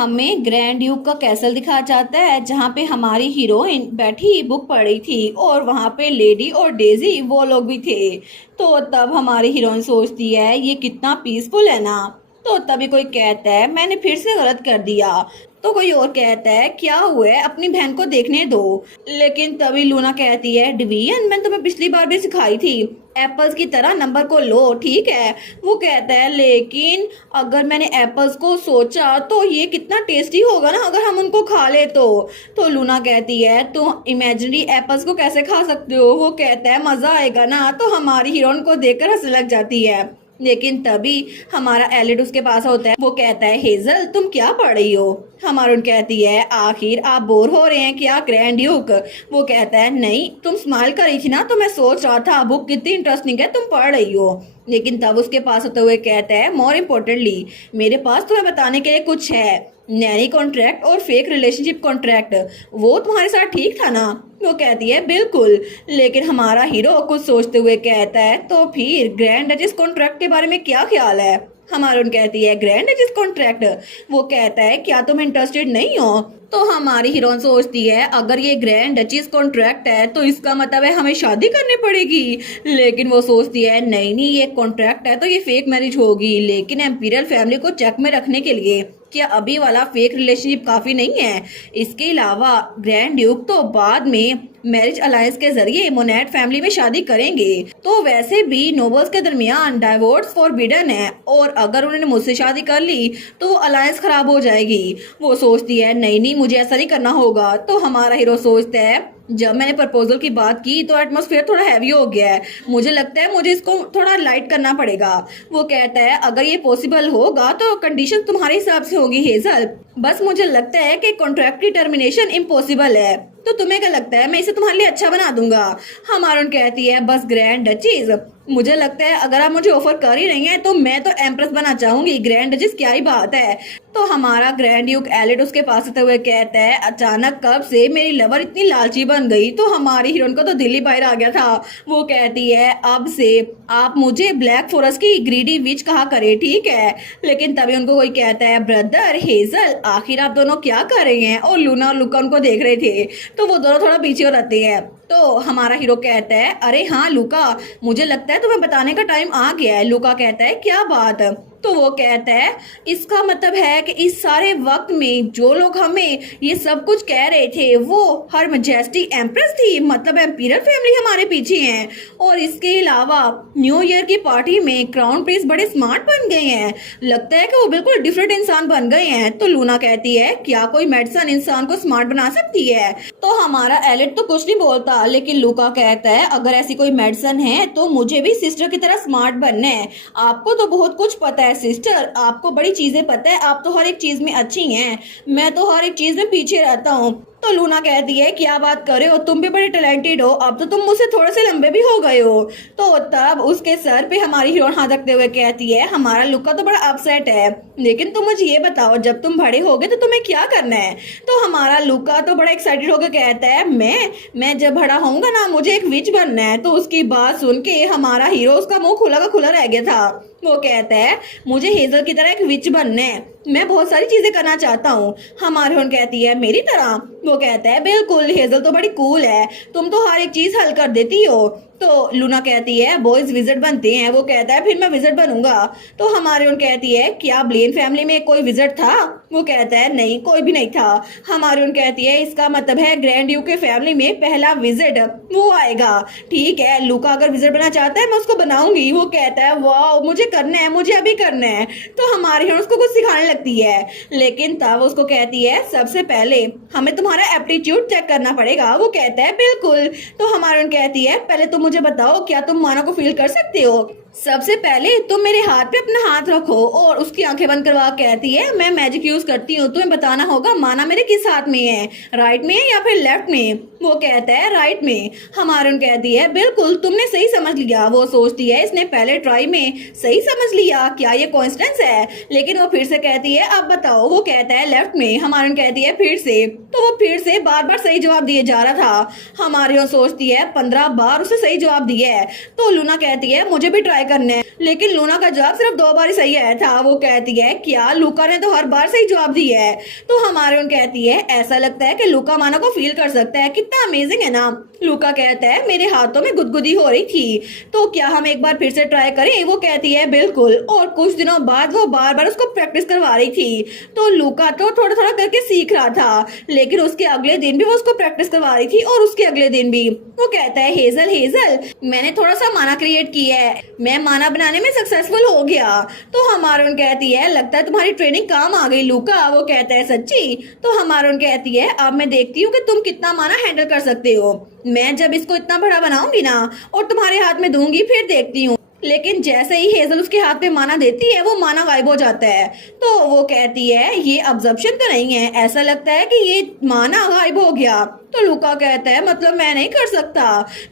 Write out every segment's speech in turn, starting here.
हमें grand Duke का castle दिखाया जाता है जहाँ पे हमारी हीरोइन बैठी बुक पढ़ रही थी और वहाँ पे लेडी और डेजी वो लोग भी थे। तो तब हमारी हीरोइन सोचती है ये कितना पीसफुल है ना। तो तभी कोई कहता है मैंने फिर से गलत कर दिया। तो कोई और कहता है क्या हुआ है अपनी बहन को देखने दो। लेकिन तभी लूना कहती है डिवीजन मैंने तुम्हें पिछली बार भी सिखाई थी, एप्पल्स की तरह नंबर को लो, ठीक है। वो कहता है लेकिन अगर मैंने एप्पल्स को सोचा तो ये कितना टेस्टी होगा ना अगर हम उनको खा ले तो लूना कहती है तो इमेजिनरी एप्पल्स को कैसे खा सकते हो। वो कहता है मजा आएगा ना। तो हमारी हीरोइन को देखकर हंसने लग जाती है। लेकिन तभी हमारा एलिड उसके पास होता है। वो कहता है हेजल तुम क्या पढ़ रही हो। हमारून कहती है आखिर आप बोर हो रहे हैं क्या ग्रैंड ड्यूक। वो कहता है नहीं तुम स्माइल कर रही थी ना तो मैं सोच रहा था बुक कितनी इंटरेस्टिंग है तुम पढ़ रही हो। लेकिन तब उसके पास होते हुए कहता है मोर इम्पोर्टेंटली मेरे पास तुम्हें बताने के लिए कुछ है। नैनी कॉन्ट्रैक्ट और फेक रिलेशनशिप कॉन्ट्रैक्ट वो तुम्हारे साथ ठीक था ना। वो कहती है बिल्कुल। लेकिन हमारा हीरो कुछ सोचते हुए कहता है तो फिर ग्रैंड डचेस कॉन्ट्रैक्ट के बारे में क्या ख्याल है। हमारून कहती है ग्रैंड डचेस कॉन्ट्रैक्ट। वो कहता है क्या तुम इंटरेस्टेड नहीं हो। तो हमारी हीरोइन सोचती है अगर ये ग्रैंड डचीज कॉन्ट्रैक्ट है तो इसका मतलब है हमें शादी करनी पड़ेगी। लेकिन वो सोचती है नहीं नहीं ये कॉन्ट्रैक्ट है तो ये फेक मैरिज होगी। लेकिन एम्पीरियल फैमिली को चेक में रखने के लिए क्या अभी वाला फेक रिलेशनशिप काफी नहीं है। इसके अलावा ग्रैंड ड्यूक तो बाद में मैरिज अलायंस के जरिए मोनेट फैमिली में शादी करेंगे। तो वैसे भी नोबल्स के दरमियान डाइवोर्स फॉरबिडन है और अगर उन्होंने मुझसे शादी कर ली तो अलायंस खराब हो जाएगी। वो सोचती है नहीं नहीं मुझे ऐसा नहीं करना होगा। तो हमारा हीरो सोचता है जब मैंने प्रपोजल की बात की तो एटमॉस्फेयर थोड़ा हैवी हो गया है, मुझे लगता है मुझे इसको थोड़ा लाइट करना पड़ेगा। वो कहता है अगर ये पॉसिबल होगा तो कंडीशन तुम्हारे हिसाब से होगी हेजल, बस मुझे लगता है कि कॉन्ट्रैक्ट की टर्मिनेशन इम्पॉसिबल है। तो तुम्हें क्या लगता है मैं इसे तुम्हारे लिए अच्छा बना दूंगा। हमारून कहती है बस ग्रैंड डचीज मुझे लगता है अगर आप मुझे ऑफर कर ही रही हैं तो मैं तो एम्प्रेस बना चाहूंगी, ग्रैंड डचीज क्या ही बात है। तो हमारा ग्रैंड ड्यूक एलिड उसके पास आते हुए कहता है अचानक कब से मेरी लवर इतनी लालची बन गई। तो हमारी हीरोइन को तो दिल ही बाहर आ गया था। वो कहती है अब से आप मुझे ब्लैक फॉरेस्ट की ग्रीडी विच कहा करे, ठीक है। लेकिन तभी उनको कोई कहता है ब्रदर हेजल आखिर आप दोनों क्या कर रहे हैं। और लूना और लुका उनको देख रहे थे तो वो दोनों थोड़ा पीछे हो जाते हैं। तो हमारा हीरो कहता है अरे हाँ लुका मुझे लगता है तुम्हें बताने का टाइम आ गया है। लुका कहता है क्या बात। तो वो कहता है इसका मतलब है कि इस सारे वक्त में जो लोग हमें ये सब कुछ कह रहे थे वो हर मैजेस्टिक एम्प्रेस थी, मतलब एम्पीरियल फैमिली हमारे पीछे है। और इसके अलावा न्यू ईयर की पार्टी में क्राउन प्रिंस बड़े स्मार्ट बन गए हैं, लगता है कि वो बिल्कुल डिफरेंट इंसान बन गए हैं। तो लूना कहती है क्या कोई मेडिसिन इंसान को स्मार्ट बना सकती है। तो हमारा एलिट तो कुछ नहीं बोलता लेकिन लूका कहता है अगर ऐसी कोई मेडिसिन है तो मुझे भी सिस्टर की तरह स्मार्ट बनना है। आपको तो बहुत कुछ पता है सिस्टर, आपको बड़ी चीजें पता है, आप तो हर एक चीज में अच्छी हैं, मैं तो हर एक चीज में पीछे रहता हूँ। तो लूना कहती है क्या बात कर रहे हो, तुम भी बड़े टैलेंटेड हो, अब तो तुम मुझसे थोड़े से लंबे भी हो गए हो। तो तब उसके सर पे हमारी हीरोइन हाथ रखते हुए कहती है हमारा लुका तो बड़ा अपसेट है लेकिन तुम मुझे ये बताओ जब तुम बड़े होगे तो तुम्हें क्या करना है। तो हमारा लुका तो बड़ा एक्साइटेड होकर कहता है मैं जब बड़ा होऊंगा ना मुझे एक विच बनना है। तो उसकी बात सुन के हमारा हीरो उसका मुंह खुला का खुला रह गया था। वो कहता है मुझे हेजल की तरह एक विच बनना है, मैं बहुत सारी चीजें करना चाहता हूँ। हमारी हीरोइन कहती है मेरी तरह। वो कहता है बिल्कुल हेजल तो बड़ी कूल है, तुम तो हर एक चीज हल कर देती हो। तो लूना कहती है बॉयज विजिट बनते हैं। वो कहता है फिर मैं विजिट बनूंगा। तो हमारी हीरोइन कहती है क्या ब्लेन फैमिली में कोई विजिट था। वो कहता है नहीं कोई भी नहीं था। हमारी हीरोइन कहती है इसका मतलब है ग्रैंड ड्यूक के फैमिली में पहला विजिट वो आएगा, ठीक है। लूका अगर विजिट बनना चाहता है मैं उसको बनाऊंगी। वो कहता है वाह मुझे करना है, मुझे अभी करना है। तो हमारी हीरोइन उसको कुछ सिखाने लगती है लेकिन तब उसको कहती है सबसे पहले हमें तुम्हारा एप्टीट्यूड चेक करना पड़ेगा। वो कहता है बिल्कुल। तो हमारी हीरोइन कहती है पहले तुम मुझे बताओ क्या तुम माना को फील कर सकते हो। सबसे पहले तुम मेरे हाथ पे अपना हाथ रखो। और उसकी आंखें बंद करवा कहती है मैं मैजिक यूज करती हूँ, तुम्हें बताना होगा माना मेरे किस हाथ में है, राइट में है या फिर लेफ्ट में। वो कहता है राइट में। हमारून कहती है बिल्कुल तुमने सही समझ लिया। वो सोचती है इसने पहले ट्राई में सही समझ लिया, क्या ये कोइंसिडेंस है? लेकिन वो फिर से कहती है अब बताओ। वो कहता है लेफ्ट में। हमारून कहती है फिर से। तो वो फिर से बार बार सही जवाब दिए जा रहा था। हमारी सोचती है 15 बार उसे सही जवाब दिया है। तो लूना कहती है मुझे भी ट्राई करना है। लेकिन लूना का जवाब सिर्फ 2 बार ही सही आया था। वो कहती है क्या लूका ने तो हर बार सही जवाब दिया है? तो हमारून कहती है ऐसा लगता है कि लूका माना को फील कर सकता है, कितना अमेजिंग है ना। लूका कहता है मेरे हाथों में गुदगुदी हो रही थी, तो क्या हम एक बार फिर से ट्राई करें? वो कहती है बिल्कुल। और कुछ दिनों बाद वो बार बार उसको प्रैक्टिस करवा रही थी। तो लूका तो थोड़ा थोड़ा करके सीख रहा था, लेकिन उसके अगले दिन भी वो उसको प्रैक्टिस करवा रही थी और उसके अगले दिन भी। वो कहता है हेजल हेजल मैंने थोड़ा सा माना क्रिएट किया है, मैं माना बनाने में सक्सेसफुल हो गया। तो हमारून कहती है लगता है तुम्हारी ट्रेनिंग काम आ गई लूका। वो कहता है सच्ची? तो हमारून कहती है अब मैं देखती हूँ कि तुम कितना माना हैंडल कर सकते हो। मैं जब इसको इतना बड़ा बनाऊंगी ना और तुम्हारे हाथ में दूंगी फिर देखती हूँ। लेकिन जैसे ही हेजल उसके हाथ में माना देती है वो माना गायब हो जाता है। तो वो कहती है ये अब्जर्प्शन तो नहीं है, ऐसा लगता है कि ये माना गायब हो गया। तो लूका कहता है मतलब मैं नहीं कर सकता।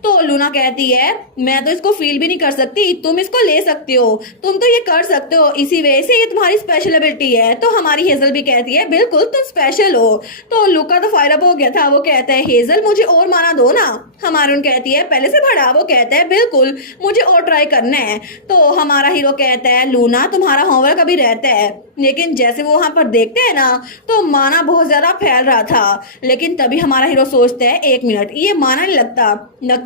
तो लूना कहती है मैं तो इसको फील भी नहीं कर सकती, तुम इसको ले सकते हो, तुम तो ये कर सकते हो, इसी वजह से ये तुम्हारी स्पेशल एबिलिटी है। तो हमारी हेजल भी कहती है बिल्कुल तुम स्पेशल हो। तो लूका तो फायर अप हो गया था। वो कहता है हेजल मुझे और माना दो ना। हमारून कहती है पहले से बढ़ा। वो कहता है बिल्कुल मुझे और ट्राई करना है। तो हमारा हीरो कहता है लूना तुम्हारा होमवर्क अभी रहता है। लेकिन जैसे वो वहां पर देखते हैं ना तो माना बहुत ज्यादा फैल रहा था। लेकिन तभी हमारा हीरो सोचता है 1 मिनट ये माना नहीं लगता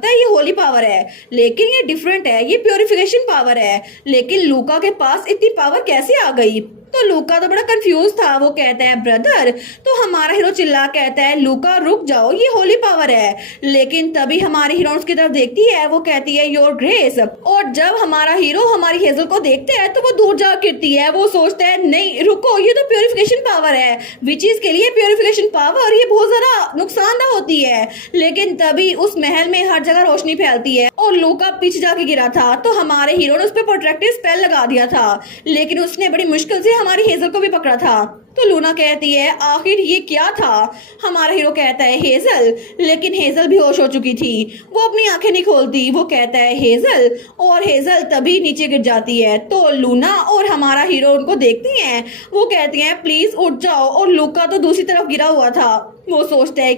है ये होली पावर है, लेकिन ये डिफरेंट है, ये प्योरिफिकेशन पावर है। लेकिन लूका के पास इतनी पावर कैसे आ गई? तो लूका तो बड़ा कंफ्यूज था। वो कहता है ब्रदर। तो हमारा हीरो चिल्ला कहता है लूका रुक जाओ ये होली पावर है। लेकिन तभी हमारी हीरो उसकी तरफ देखती है। वो कहती है योर ग्रेस। और जब हमारा हीरो हमारी हेजल को देखते हैं तो वो दूर जा गिरती है। वो सोचता है नहीं रुको ये तो प्योरिफिकेशन पावर है, विचेस के लिए प्योरिफिकेशन पावर ये बहुत ज्यादा नुकसानदायक होती है। लेकिन तभी उस महल में हर जगह रोशनी फैलती है और लूका पीछे जाके गिरा था। तो हमारे हीरो ने उस पर प्रोटेक्टिव स्पेल लगा दिया था, लेकिन उसने बड़ी मुश्किल से हमारी हेजल को भी पकड़ा था। तो लूना कहती है आखिर ये क्या था? हमारा हीरो कहता है हेजल। लेकिन हेजल बेहोश हो चुकी थी, वो अपनी आंखें नहीं खोलती। वो कहता है हेजल, और हेजल तभी नीचे गिर जाती है। तो लूना और हमारा हीरो उनको देखती हैं। वो कहती हैं प्लीज उठ जाओ। और लूका तो दूसरी तरफ गिरा हुआ था। वो सोचता है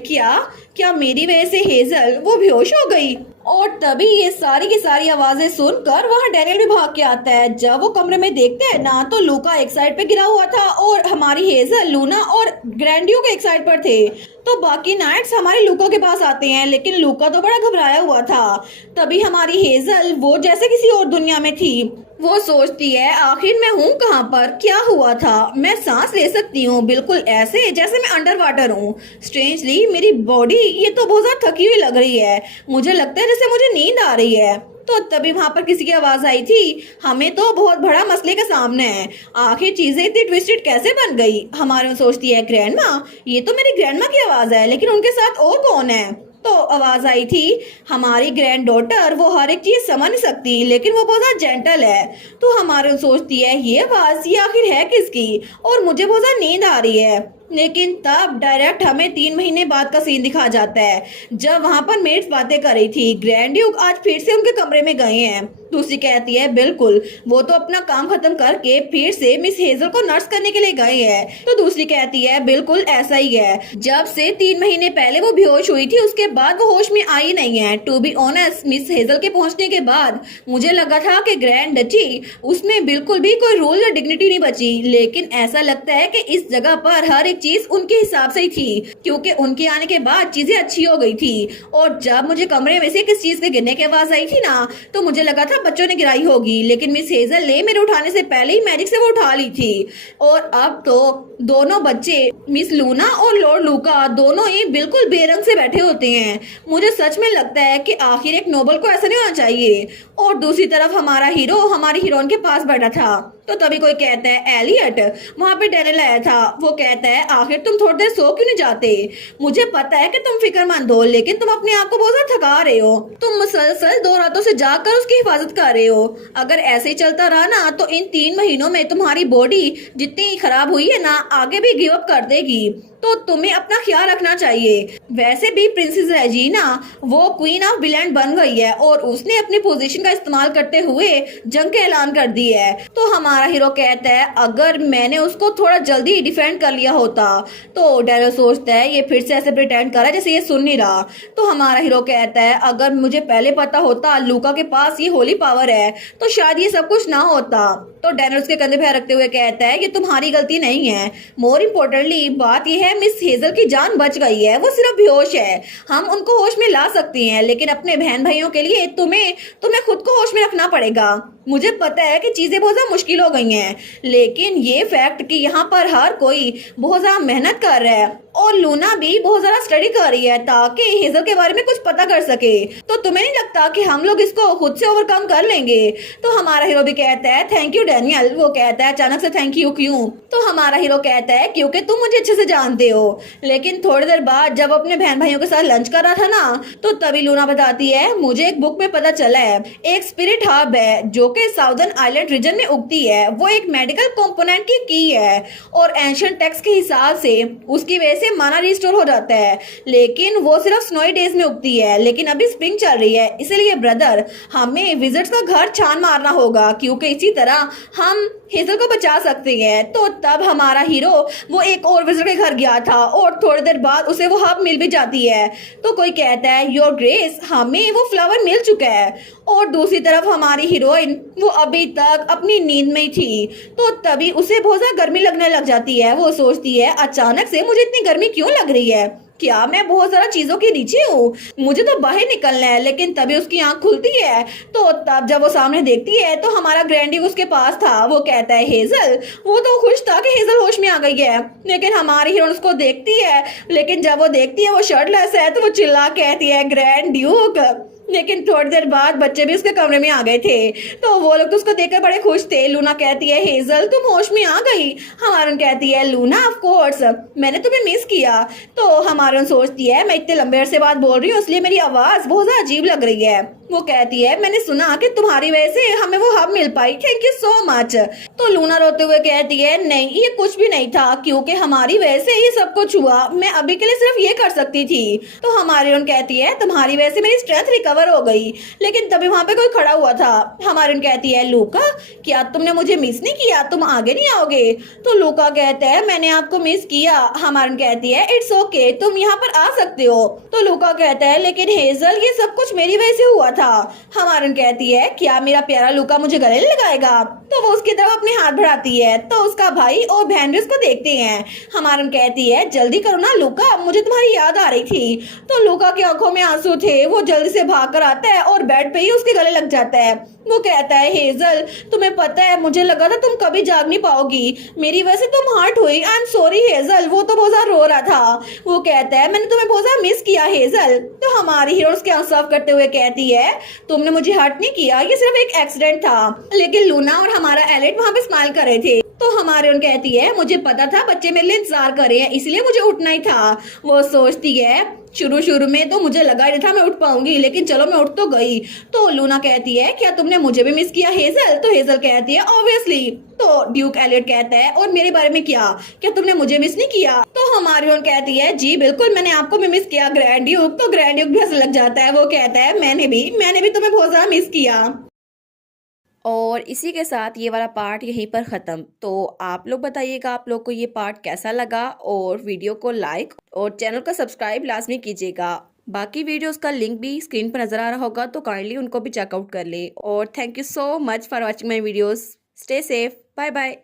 क्या मेरी वजह से हेजल वो बेहोश हो गई? और तभी ये सारी की सारी आवाजें सुनकर वहाँ डैनियल भी भाग के आता है। जब वो कमरे में देखते हैं ना तो लूका एक साइड पे गिरा हुआ था और हमारी हेजल, लूना और ग्रैंड्यूक एक साइड पर थे। तो बाकी नाइट्स हमारे लूका के पास आते हैं, लेकिन लूका तो बड़ा घबराया हुआ था। तभी हमारी हेजल वो जैसे किसी और दुनिया में थी। वो सोचती है आखिर मैं हूँ कहाँ पर, क्या हुआ था? मैं सांस ले सकती हूँ बिल्कुल ऐसे जैसे मैं अंडर वाटर हूँ। स्ट्रेंजली मेरी बॉडी ये तो बहुत ज्यादा थकी हुई लग रही है, मुझे लगता है जैसे मुझे नींद आ रही है। तो तभी वहां पर किसी की आवाज आई थी हमें तो बहुत बड़ा मसले का सामने है, आखिर चीजें इतनी ट्विस्टेड कैसे बन गई? हमारे सोचती है ग्रैंड माँ, ये तो मेरी ग्रैंड माँ की आवाज है, लेकिन उनके साथ और कौन है? तो आवाज आई थी हमारी ग्रैंड डॉटर, वो हर एक चीज समझ नहीं सकती लेकिन वो बहुत ज्यादा जेंटल है। तो हमारे सोचती है ये आवाज ये आखिर है किसकी, और मुझे बहुत ज्यादा नींद आ रही है। लेकिन तब डायरेक्ट हमें 3 महीने बाद का सीन दिखा जाता है, जब वहां पर मेड्स बातें कर रही थी। ग्रैंड्यूक आज फिर से उनके कमरे में गए हैं। दूसरी कहती है बिल्कुल, वो तो अपना काम खत्म करके फिर से मिस हेजल को नर्स करने के लिए गए हैं। तो दूसरी कहती है बिल्कुल ऐसा ही है, जब से 3 महीने पहले वो बेहोश हुई थी उसके बाद वो होश में आई नहीं है। To be honest, Miss Hazel के पहुंचने के बाद मुझे लगा था कि ग्रैंड डची उसमें बिल्कुल भी कोई रूल या डिग्निटी नहीं बची, लेकिन ऐसा लगता है कि इस जगह पर हर एक चीज उनके हिसाब से ही थी, क्योंकि उनके आने के बाद चीजें अच्छी हो गई थी। और जब मुझे कमरे में से किस चीज के गिरने की आवाज आई थी ना, तो मुझे लगा था बच्चों ने गिराई होगी, लेकिन मिस हेजल ने मेरे उठाने से पहले ही मैजिक से वो उठा ली थी। और अब तो दोनों बच्चे मिस लूना और लॉर्ड लूका दोनों ही बिल्कुल बेरंग से बैठे होते हैं। मुझे सच में लगता है कि आखिर एक नोबल को ऐसा नहीं होना चाहिए, और दूसरी तरफ हमारा हीरो हमारी हीरोइन के पास बैठा था। तो तभी कोई कहता है एलियट, वहां पे डैनियल आया था। वो कहता है आखिर तुम थोड़ी देर सो क्यों नहीं जाते? मुझे पता है कि तुम फिक्रमंद हो, लेकिन तुम अपने आप को बहुत ज्यादा थका रहे हो। तुम मुसलसल 2 रातों से जागकर उसकी हिफाजत कर रहे हो। अगर ऐसे ही चलता रहा ना तो इन 3 महीनों में तुम्हारी बॉडी जितनी खराब हुई है ना, आगे भी गिव अप कर देगी। तो तुम्हें अपना ख्याल रखना चाहिए। वैसे भी प्रिंसेस रेजिना वो क्वीन ऑफ विलैंड बन गई है और उसने अपनी पोजीशन का इस्तेमाल करते हुए जंग का ऐलान कर दी है। तो हमारा हीरो कहता है अगर मैंने उसको थोड़ा जल्दी डिफेंड कर लिया होता। तो डैनियल सोचता है ये फिर से ऐसे प्रिटेंड कर रहा है जैसे ये सुन नहीं रहा। तो हमारा हीरो कहता है अगर मुझे पहले पता होता लूका के पास ये होली पावर है तो शायद ये सब कुछ ना होता। तो डैनियल उसके कंधे पे रखते हुए कहता है ये तुम्हारी गलती नहीं है। मोर इम्पोर्टेंटली बात यह है मिस हेजल की जान बच गई है, वो सिर्फ बेहोश है। हम उनको होश में ला सकती हैं, लेकिन अपने बहन भाइयों के लिए तुम्हें खुद को होश में रखना पड़ेगा। मुझे पता है कि चीजें बहुत ज्यादा मुश्किल हो गई हैं, लेकिन ये फैक्ट कि यहाँ पर हर कोई बहुत ज्यादा मेहनत कर रहा है और लूना भी बहुत ज्यादा स्टडी कर रही है ताकि हेजल के बारे में कुछ पता कर सके। तो तुम्हें नहीं लगता कि हम लोग इसको खुद से ओवरकम कर लेंगे? तो हमारा हीरो भी कहता है थैंक यू डैनियल। वो कहता है अचानक से थैंक यू क्यों? तो हमारा हीरो कहता है क्योंकि तुम मुझे अच्छे से जानते हो। लेकिन थोड़ी देर बाद जब अपने बहन भाइयों के साथ लंच कर रहा था ना, तो तभी लूना बताती है मुझे एक बुक में पता चला है एक स्पिरिट हर्ब है जो कि साउदर्न आइलैंड रीजन में उगती है। वो एक मेडिकल कंपोनेंट की है और एंशिएंट टेक्स्ट के हिसाब से उसकी वजह से माना रिस्टोर हो जाता है, लेकिन वो सिर्फ स्नोई डेज में उगती है। लेकिन अभी स्प्रिंग चल रही है, इसलिए ब्रदर हमें विजिट्स का घर छान मारना होगा क्योंकि इसी तरह हम हेजल को बचा सकते हैं। तो तब हमारा हीरो वो एक और विजिटर के घर गया था और थोड़ी देर बाद उसे वो हर्ब मिल भी जाती है। तो कोई कहता है योर ग्रेस हमें वो फ्लावर मिल चुका है। और दूसरी तरफ हमारी हीरोइन वो अभी तक अपनी नींद में ही थी। तो तभी उसे बहुत ज्यादा गर्मी लगने लग जाती है। वो सोचती है अचानक से मुझे इतनी गर्मी क्यों लग रही है, क्या मैं बहुत सारा चीजों की नीचे हूँ, मुझे तो बाहर निकलना है। लेकिन तभी उसकी आंख खुलती है। तो तब जब वो सामने देखती है तो हमारा ग्रैंडी उसके पास था। वो कहता है हेजल। वो तो खुश था कि हेजल होश में आ गई है, लेकिन हमारी हीरोइन उसको देखती है। लेकिन जब वो देखती है वो शर्टलेस है तो वो चिल्ला कहती है ग्रैंड ड्यूक। लेकिन थोड़ी देर बाद बच्चे भी उसके कमरे में आ गए थे, तो वो लोग तो उसको देखकर बड़े खुश थे। लूना कहती है हेजल तुम होश में आ गई। हमारन कहती है लूना ऑफ कोर्स मैंने तुम्हें मिस किया। तो हमारन सोचती है मैं इतने लंबे अरसे बाद बोल रही हूँ इसलिए मेरी आवाज बहुत ज्यादा अजीब लग रही है। वो कहती है मैंने सुना कि तुम्हारी वजह से हमें वो hub mill pi, thank you so much. तो लूना रोते हुए कहती है नहीं ये कुछ भी नहीं था क्योंकि हमारी वजह से ये सब कुछ हुआ, मैं अभी के लिए सिर्फ ये कर सकती थी। तो हमारी हीरोइन कहती है तुम्हारी वजह से मेरी स्ट्रेंथ रिकवर हो गई। लेकिन तभी वहां पे कोई खड़ा हुआ था। हमारी हीरोइन कहती है लूका क्या तुमने मुझे मिस नहीं किया, तुम आगे नहीं आओगे? तो लूका कहता है मैंने आपको मिस किया। हमारी हीरोइन कहती है इट्स ओके तुम यहाँ पर आ सकते हो। तो लूका कहता है लेकिन हेजल ये सब कुछ मेरी वजह से हुआ था। हमारन कहती है क्या मेरा प्यारा लूका मुझे गले लगाएगा? तो वो उसकी तरफ अपने हाथ बढ़ाती है तो उसका भाई और बहन भी उसको देखते हैं। हमारन कहती है जल्दी करो ना लूका, मुझे तुम्हारी याद आ रही थी। तो लूका की आंखों में आंसू थे। वो जल्दी से भाग कर आता है और बेड पे ही उसके गले लग जाता है। वो कहता है हेजल तुम्हें पता है मुझे लगा था तुम कभी जाग नहीं पाओगी, मेरी वजह से तुम हर्ट हुई, आई एम सॉरी हेजल। वो तो बहुत ज्यादा रो रहा था। वो कहता है मैंने तुम्हें बहुत ज्यादा मिस किया हेजल। तो हमारी हीरो उसके आंसू साफ करते हुए कहती है तुमने मुझे हर्ट नहीं किया, ये सिर्फ एक एक्सीडेंट था। लेकिन लूना और हमारा एलिट वहाँ पे स्माइल कर रहे थे। तो हमारे उन कहती है मुझे पता था बच्चे मेरे लिए इंतजार कर रहे हैं इसलिए मुझे उठना ही था। वो सोचती है शुरू में तो मुझे लगा नहीं था मैं उठ पाऊंगी, लेकिन चलो मैं उठ तो गई। तो लूना कहती है क्या तुमने मुझे भी मिस किया हेजल? तो हेजल कहती है ऑब्वियसली। तो ड्यूक एलियट कहता है और मेरे बारे में क्या तुमने मुझे मिस नहीं किया? तो हमारी ओर कहती है जी बिल्कुल मैंने आपको भी मिस किया ग्रैंड ड्यूक। तो ग्रैंड ड्यूक भी हंसने लग जाता है। वो कहता है मैंने भी तुम्हें बहुत ज्यादा मिस किया। और इसी के साथ ये वाला पार्ट यहीं पर ख़त्म। तो आप लोग बताइएगा आप लोग को ये पार्ट कैसा लगा, और वीडियो को लाइक और चैनल को सब्सक्राइब लाजमी कीजिएगा। बाकी वीडियोस का लिंक भी स्क्रीन पर नज़र आ रहा होगा तो काइंडली उनको भी चेकआउट कर ले। और thank you so much for watching my videos. Stay safe, bye bye.